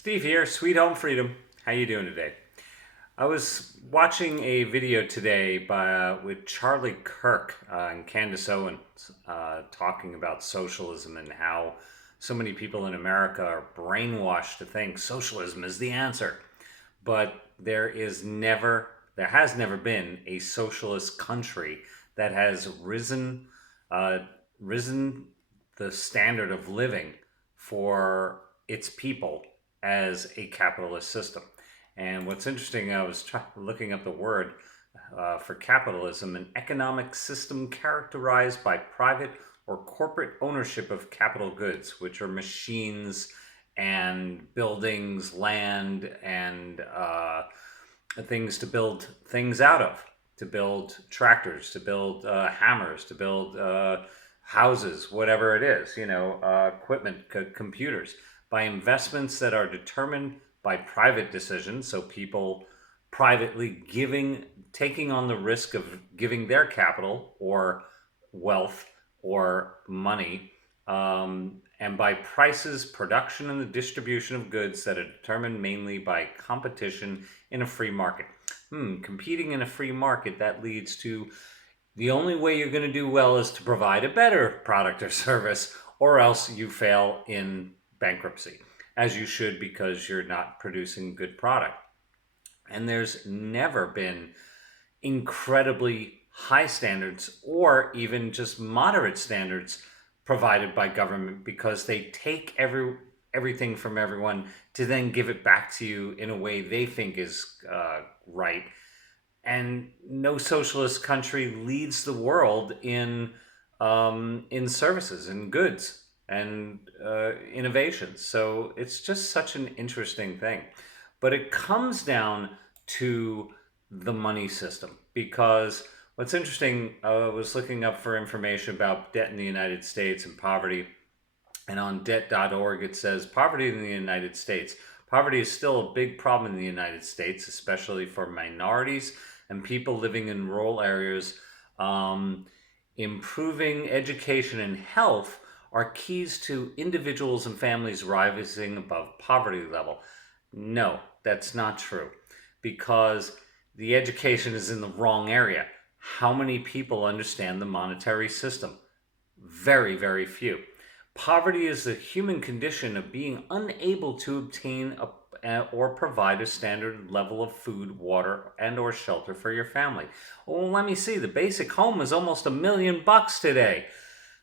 Steve here, Sweet Home Freedom. How you doing today? I was watching a video today with Charlie Kirk and Candace Owens talking about socialism and how so many people in America are brainwashed to think socialism is the answer. But there has never been a socialist country that has uh, risen the standard of living for its people as a capitalist system. And what's interesting, I was looking up the word for capitalism, an economic system characterized by private or corporate ownership of capital goods, which are machines and buildings, land, and things to build things out of, to build tractors, to build hammers, to build houses, whatever it is, equipment, computers, by investments that are determined by private decisions. So people privately taking on the risk of giving their capital or wealth or money, and by prices, production, and the distribution of goods that are determined mainly by competition in a free market. Competing in a free market, that leads to the only way you're going to do well is to provide a better product or service, or else you fail in bankruptcy, as you should, because you're not producing good product. And there's never been incredibly high standards or even just moderate standards provided by government, because they take everything from everyone to then give it back to you in a way they think is right. And no socialist country leads the world in services and goods and innovations. So it's just such an interesting thing. But it comes down to the money system, because what's interesting, I was looking up for information about debt in the United States and poverty. And on debt.org, it says poverty in the United States. Poverty is still a big problem in the United States, especially for minorities and people living in rural areas. Improving education and health are keys to individuals and families rising above poverty level. No, that's not true, because the education is in the wrong area. How many people understand the monetary system? Very, very few. Poverty is the human condition of being unable to obtain or provide a standard level of food, water, and or shelter for your family. Well, let me see. The basic home is almost $1 million today.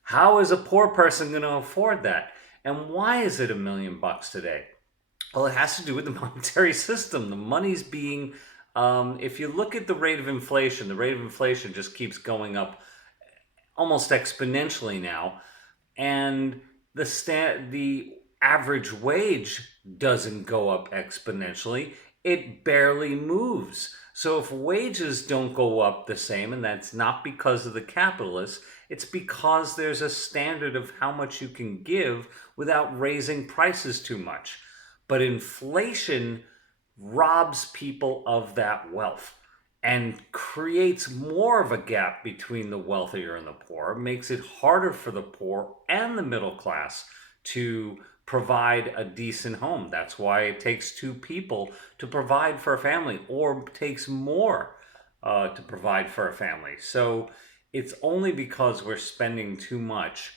How is a poor person going to afford that? And why is it $1 million today? Well, it has to do with the monetary system. The money's being, if you look at the rate of inflation just keeps going up almost exponentially now. And the average wage doesn't go up exponentially. It barely moves. So if wages don't go up the same, and that's not because of the capitalists, it's because there's a standard of how much you can give without raising prices too much. But inflation robs people of that wealth and creates more of a gap between the wealthier and the poor, makes it harder for the poor and the middle class to provide a decent home. That's why it takes two people to provide for a family, or takes more to provide for a family. So it's only because we're spending too much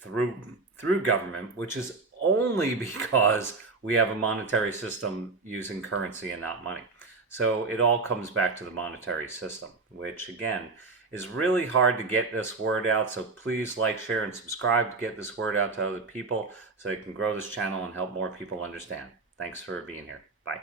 through government, which is only because we have a monetary system using currency and not money. So it all comes back to the monetary system, which again is really hard to get this word out. So please like, share, and subscribe to get this word out to other people so they can grow this channel and help more people understand. Thanks for being here. Bye.